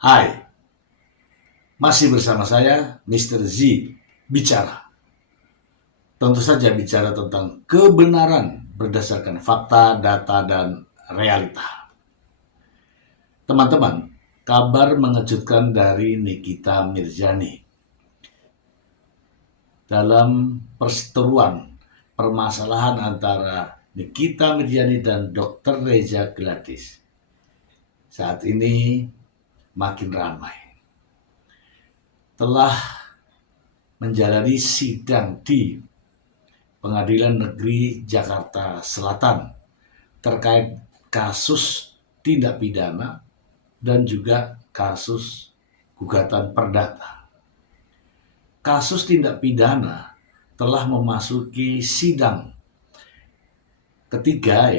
Hai, masih bersama saya, Mr. Z, bicara. Tentu saja bicara tentang kebenaran berdasarkan fakta, data, dan realita. Teman-teman, kabar mengejutkan dari Nikita Mirzani. Dalam perseteruan permasalahan antara Nikita Mirzani dan Dr. Reza Gladis. Saat ini makin ramai. Telah menjalani sidang di Pengadilan Negeri Jakarta Selatan terkait kasus tindak pidana dan juga kasus gugatan perdata. Kasus tindak pidana telah memasuki sidang ketiga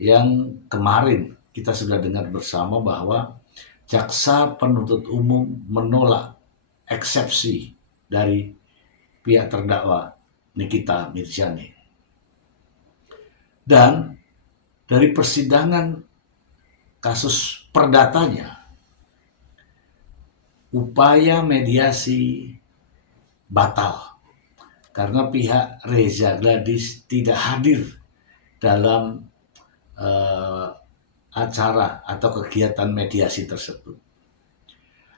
yang kemarin kita sudah dengar bersama bahwa jaksa penuntut umum menolak eksepsi dari pihak terdakwa Nikita Mirzani. Dan dari persidangan kasus perdatanya, upaya mediasi batal karena pihak Reza Gladis tidak hadir dalam acara atau kegiatan mediasi tersebut.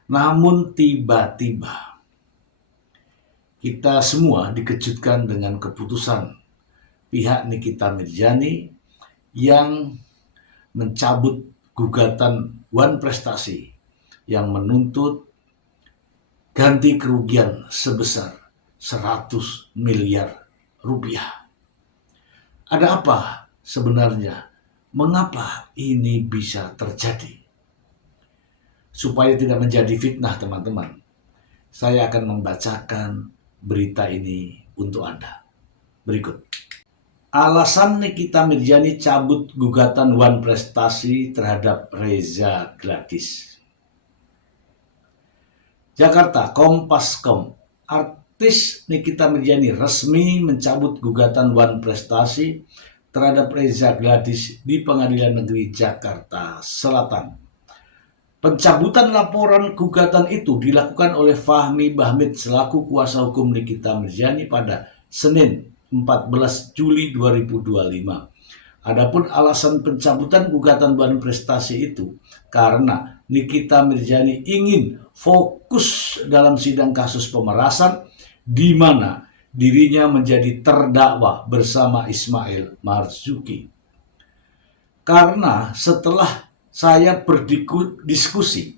Namun tiba-tiba kita semua dikejutkan dengan keputusan pihak Nikita Mirzani yang mencabut gugatan Wan Prestasi yang menuntut ganti kerugian sebesar 100 miliar rupiah. Ada apa sebenarnya? Mengapa ini bisa terjadi? Supaya tidak menjadi fitnah, teman-teman, saya akan membacakan berita ini untuk Anda. Berikut. Alasan Nikita Mirzani cabut gugatan Wan Prestasi terhadap Reza Gladis. Jakarta, Kompas.com. Artis Nikita Mirzani resmi mencabut gugatan Wan Prestasi terhadap Reza Gladis di Pengadilan Negeri Jakarta Selatan. Pencabutan laporan gugatan itu dilakukan oleh Fahmi Bahmid selaku kuasa hukum Nikita Mirzani pada Senin 14 Juli 2025. Adapun alasan pencabutan gugatan Wan Prestasi itu karena Nikita Mirzani ingin fokus dalam sidang kasus pemerasan di mana dirinya menjadi terdakwa bersama Ismail Marzuki. Karena setelah saya berdiskusi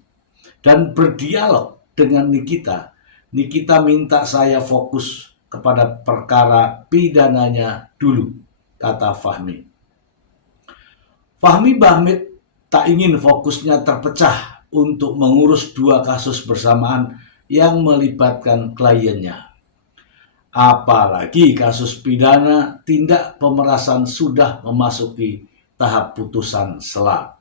dan berdialog dengan Nikita minta saya fokus kepada perkara pidananya dulu, kata Fahmi. Fahmi Bahmid tak ingin fokusnya terpecah untuk mengurus dua kasus bersamaan yang melibatkan kliennya. Apalagi kasus pidana tindak pemerasan sudah memasuki tahap putusan sela.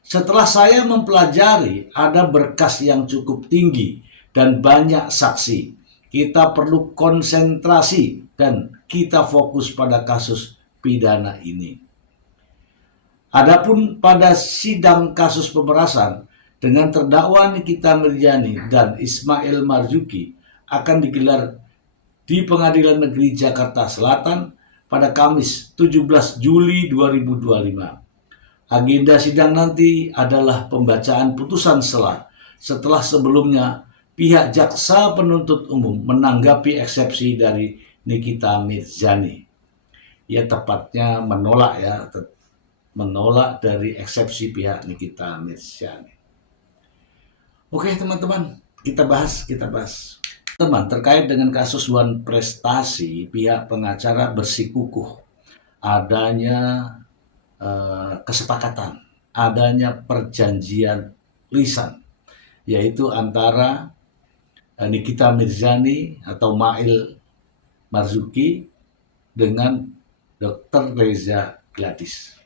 Setelah saya mempelajari ada berkas yang cukup tinggi dan banyak saksi, kita perlu konsentrasi dan kita fokus pada kasus pidana ini. Adapun pada sidang kasus pemerasan dengan terdakwa Nikita Mirzani dan Ismail Marzuki akan digelar di Pengadilan Negeri Jakarta Selatan pada Kamis 17 Juli 2025. Agenda sidang nanti adalah pembacaan putusan sela setelah sebelumnya pihak jaksa penuntut umum menanggapi eksepsi dari Nikita Mirzani. Ya, tepatnya menolak dari eksepsi pihak Nikita Mirzani. Oke teman-teman, kita bahas. Teman, terkait dengan kasus Wan Prestasi, pihak pengacara bersikukuh adanya kesepakatan, adanya perjanjian lisan, yaitu antara Nikita Mirzani atau Mail Marzuki dengan Dr. Reza Gladis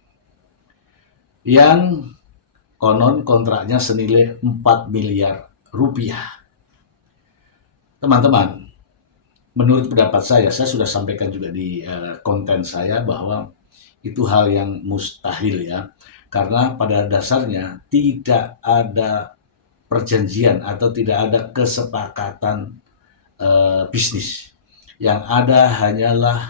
yang konon kontraknya senilai 4 miliar rupiah. Teman-teman, menurut pendapat saya sudah sampaikan juga di konten saya bahwa itu hal yang mustahil ya, karena pada dasarnya tidak ada perjanjian atau tidak ada kesepakatan bisnis. Yang ada hanyalah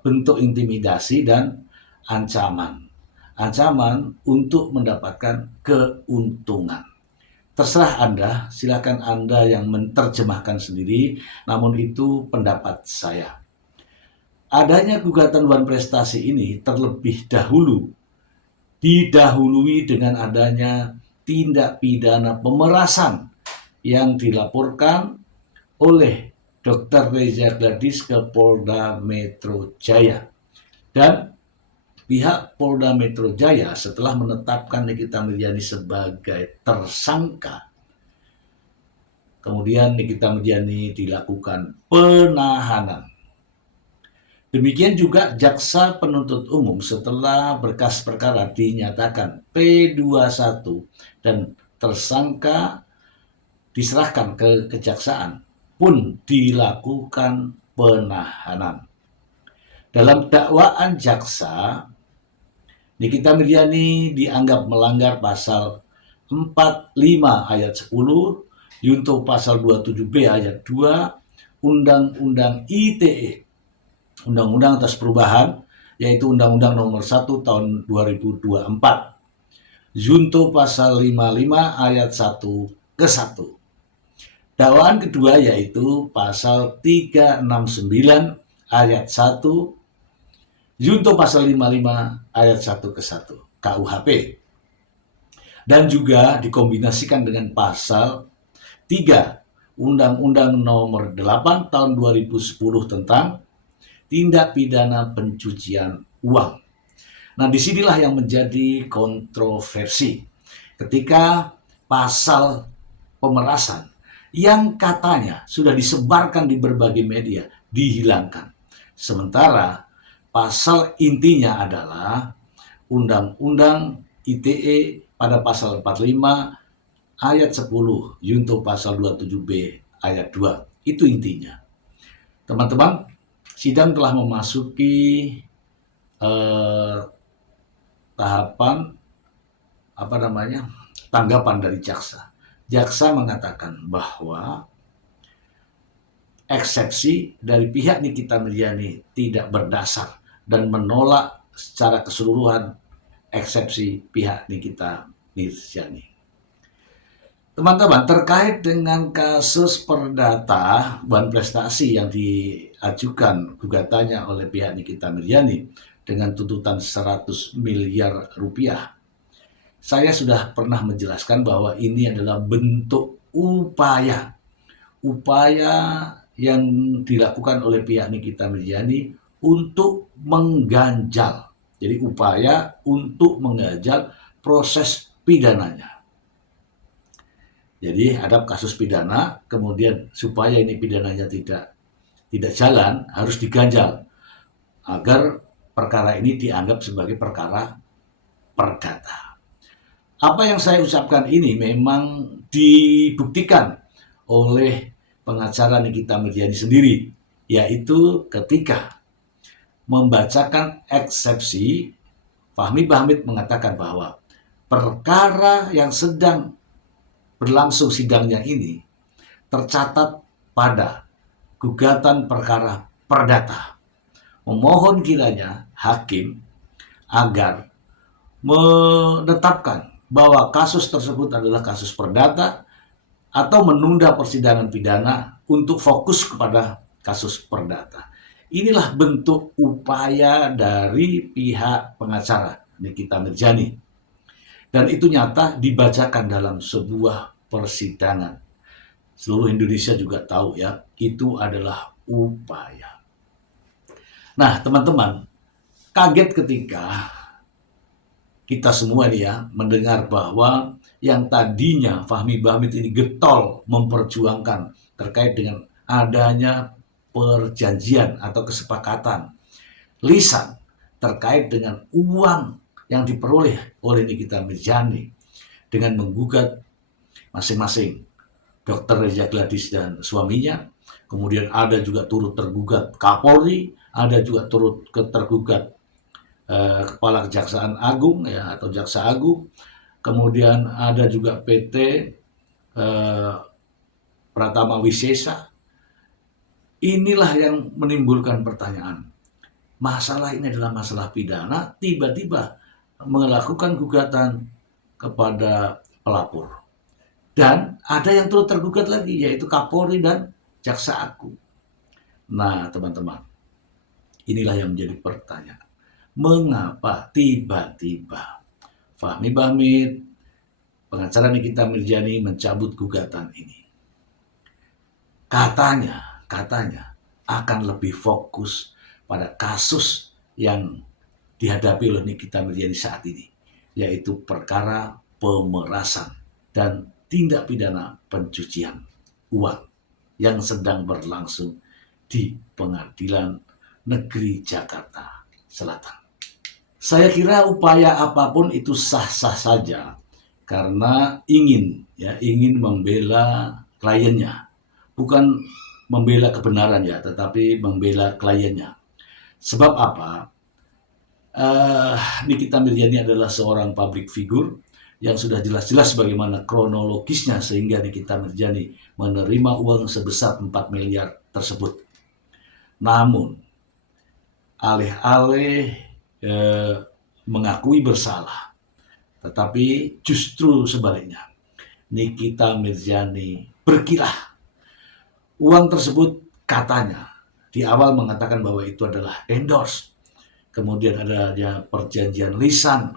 bentuk intimidasi dan ancaman. Ancaman untuk mendapatkan keuntungan. Terserah Anda, silakan Anda yang menerjemahkan sendiri, namun itu pendapat saya. Adanya gugatan Wan Prestasi ini terlebih dahulu didahului dengan adanya tindak pidana pemerasan yang dilaporkan oleh Dr. Reza Gladys ke Polda Metro Jaya. Dan pihak Polda Metro Jaya setelah menetapkan Nikita Mirzani sebagai tersangka, kemudian Nikita Mirzani dilakukan penahanan. Demikian juga jaksa penuntut umum setelah berkas perkara dinyatakan P21 dan tersangka diserahkan ke kejaksaan pun dilakukan penahanan. Dalam dakwaan jaksa, Nikita Mirzani dianggap melanggar pasal 45 ayat 10, junto pasal 27B ayat 2, Undang-Undang ITE, Undang-Undang atas Perubahan, yaitu Undang-Undang Nomor 1 Tahun 2024, junto pasal 55 ayat 1 ke 1. Dakwaan kedua yaitu pasal 369 ayat 1, junto pasal 55 ayat 1 ke 1 KUHP. Dan juga dikombinasikan dengan pasal 3 Undang-Undang Nomor 8 Tahun 2010 tentang tindak pidana pencucian uang. Nah, disinilah yang menjadi kontroversi ketika pasal pemerasan yang katanya sudah disebarkan di berbagai media dihilangkan. Sementara pasal intinya adalah Undang-Undang ITE pada pasal 45 ayat 10 junto pasal 27B ayat 2. Itu intinya. Teman-teman, sidang telah memasuki tahapan tanggapan dari jaksa. Jaksa mengatakan bahwa eksepsi dari pihak Nikita Mirzani tidak berdasar dan menolak secara keseluruhan eksepsi pihak Nikita Mirzani. Teman-teman, terkait dengan kasus perdata Wan Prestasi yang diajukan gugatannya oleh pihak Nikita Mirzani dengan tuntutan 100 miliar rupiah, saya sudah pernah menjelaskan bahwa ini adalah bentuk upaya yang dilakukan oleh pihak Nikita Mirzani untuk mengganjal. Jadi upaya untuk mengganjal proses pidananya. Jadi ada kasus pidana, kemudian supaya ini pidananya tidak jalan, harus diganjal agar perkara ini dianggap sebagai perkara perdata. Apa yang saya ucapkan ini memang dibuktikan oleh pengacara Nikita Mirzani sendiri, yaitu ketika membacakan eksepsi, Fahmi Bahmid mengatakan bahwa perkara yang sedang berlangsung sidangnya ini tercatat pada gugatan perkara perdata. Memohon kiranya hakim agar menetapkan bahwa kasus tersebut adalah kasus perdata atau menunda persidangan pidana untuk fokus kepada kasus perdata. Inilah bentuk upaya dari pihak pengacara Nikita Mirzani. Dan itu nyata dibacakan dalam sebuah persidangan. Seluruh Indonesia juga tahu ya, itu adalah upaya. Nah, teman-teman, kaget ketika kita semua nih ya mendengar bahwa yang tadinya Fahmi Bahmid ini getol memperjuangkan terkait dengan adanya perjanjian atau kesepakatan lisan terkait dengan uang yang diperoleh oleh Nikita Mirzani dengan menggugat masing-masing Dr. Reza Gladys dan suaminya. Kemudian ada juga turut tergugat Kapolri, ada juga turut tergugat Kepala Kejaksaan Agung ya atau Jaksa Agung, kemudian ada juga PT Pratama Wisesa. Inilah yang menimbulkan pertanyaan. Masalah ini adalah masalah pidana, tiba-tiba melakukan gugatan kepada pelapor. Dan ada yang turut tergugat lagi, yaitu Kapolri dan Jaksa Agung. Nah, teman-teman, inilah yang menjadi pertanyaan. Mengapa tiba-tiba Fahmi Bahmid, pengacara Nikita Mirjani mencabut gugatan ini? Katanya akan lebih fokus pada kasus yang dihadapi oleh Nikita Mirjani saat ini, yaitu perkara pemerasan dan tindak pidana pencucian uang yang sedang berlangsung di Pengadilan Negeri Jakarta Selatan. Saya kira upaya apapun itu sah-sah saja karena ingin membela kliennya, bukan membela kebenaran ya, tetapi membela kliennya. Sebab apa? Nikita Mirjani adalah seorang public figure yang sudah jelas-jelas bagaimana kronologisnya sehingga Nikita Mirjani menerima uang sebesar 4 miliar tersebut. Namun, alih-alih mengakui bersalah, tetapi justru sebaliknya, Nikita Mirjani berkilah. Uang tersebut katanya di awal mengatakan bahwa itu adalah endorse. Kemudian ada perjanjian lisan,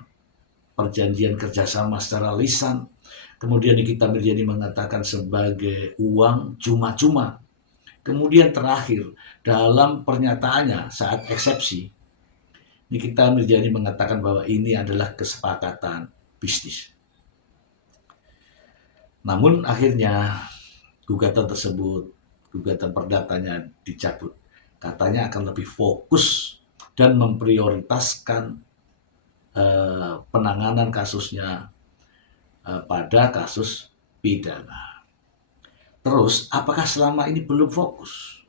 perjanjian kerjasama secara lisan. Kemudian Nikita Mirjani mengatakan sebagai uang cuma-cuma. Kemudian terakhir, dalam pernyataannya saat eksepsi, Nikita Mirjani mengatakan bahwa ini adalah kesepakatan bisnis. Namun akhirnya gugatan perdatanya dicabut. Katanya akan lebih fokus dan memprioritaskan penanganan kasusnya pada kasus pidana. Terus, apakah selama ini belum fokus?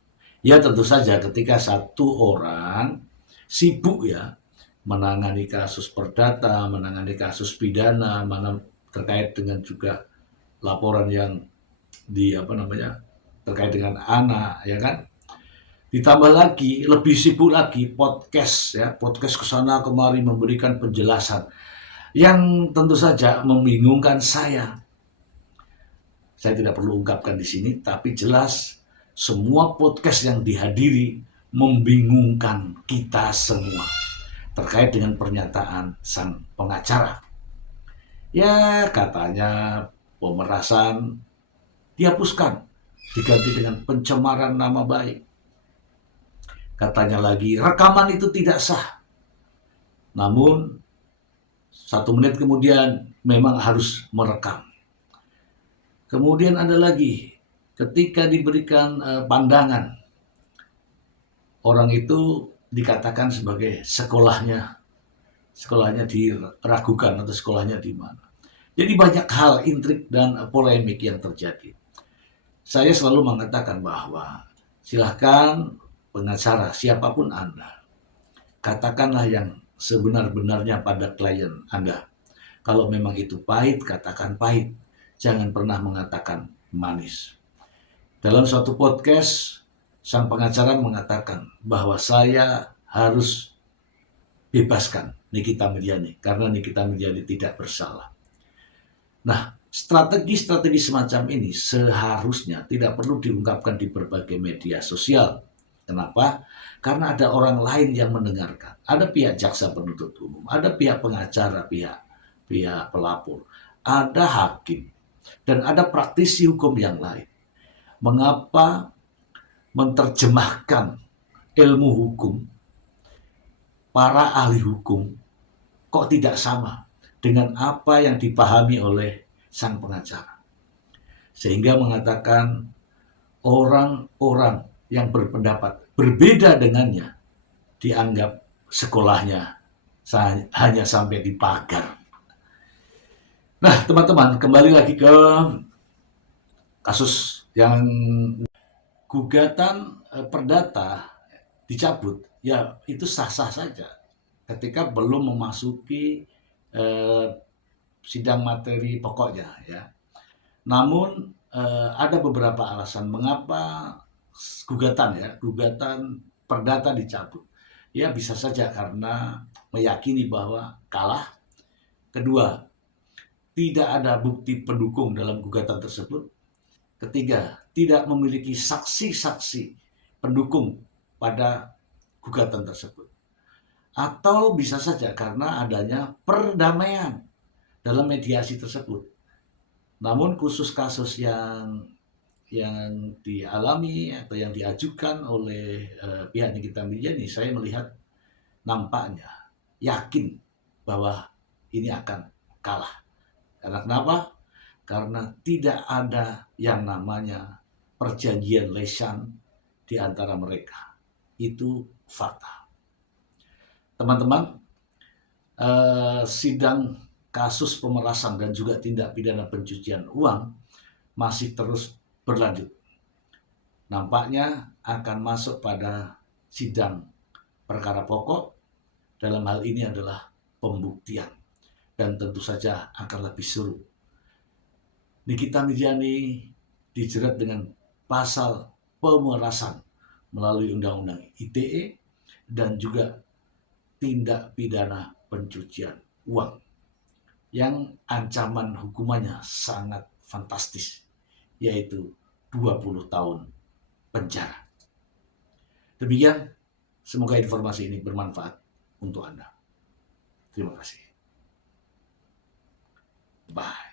Ya tentu saja ketika satu orang sibuk ya menangani kasus perdata, menangani kasus pidana, terkait dengan juga laporan yang terkait dengan anak, ya kan? Ditambah lagi, lebih sibuk lagi podcast kesana kemari memberikan penjelasan yang tentu saja membingungkan saya. Saya tidak perlu ungkapkan di sini, tapi jelas semua podcast yang dihadiri membingungkan kita semua terkait dengan pernyataan sang pengacara. Ya katanya pemerasan dihapuskan, diganti dengan pencemaran nama baik. Katanya lagi, rekaman itu tidak sah. Namun, 1 menit kemudian memang harus merekam. Kemudian ada lagi, ketika diberikan pandangan, orang itu dikatakan sebagai sekolahnya diragukan atau sekolahnya di mana. Jadi banyak hal intrik dan polemik yang terjadi. Saya selalu mengatakan bahwa silahkan pengacara, siapapun Anda, katakanlah yang sebenar-benarnya pada klien Anda. Kalau memang itu pahit, katakan pahit. Jangan pernah mengatakan manis. Dalam suatu podcast, sang pengacara mengatakan bahwa saya harus bebaskan Nikita Mirjani karena Nikita Mirjani tidak bersalah. Nah, strategi-strategi semacam ini seharusnya tidak perlu diungkapkan di berbagai media sosial. Kenapa? Karena ada orang lain yang mendengarkan. Ada pihak jaksa penuntut umum, ada pihak pengacara, pihak pelapor, ada hakim, dan ada praktisi hukum yang lain. Mengapa menerjemahkan ilmu hukum, para ahli hukum, kok tidak sama dengan apa yang dipahami oleh sang pengacara? Sehingga mengatakan orang-orang yang berpendapat berbeda dengannya dianggap sekolahnya hanya sampai di pagar. Nah, teman-teman, kembali lagi ke kasus yang gugatan perdata dicabut. Ya, itu sah-sah saja ketika belum memasuki sidang materi pokoknya ya. Namun ada beberapa alasan mengapa gugatan perdata dicabut. Ya bisa saja karena meyakini bahwa kalah. Kedua, tidak ada bukti pendukung dalam gugatan tersebut. Ketiga, tidak memiliki saksi-saksi pendukung pada gugatan tersebut. Atau bisa saja karena adanya perdamaian dalam mediasi tersebut. Namun khusus kasus yang dialami atau yang diajukan oleh pihak Nikita Mirzani, saya melihat nampaknya yakin bahwa ini akan kalah. Karena kenapa? Karena tidak ada yang namanya perjanjian lisan di antara mereka. Itu fakta. Teman-teman, sidang kasus pemerasan dan juga tindak pidana pencucian uang masih terus berlanjut. Nampaknya akan masuk pada sidang perkara pokok, dalam hal ini adalah pembuktian, dan tentu saja akan lebih seru. Nikita Mirzani dijerat dengan pasal pemerasan melalui Undang-Undang ITE dan juga tindak pidana pencucian uang yang ancaman hukumannya sangat fantastis, yaitu 20 tahun penjara. Demikian, semoga informasi ini bermanfaat untuk Anda. Terima kasih. Bye.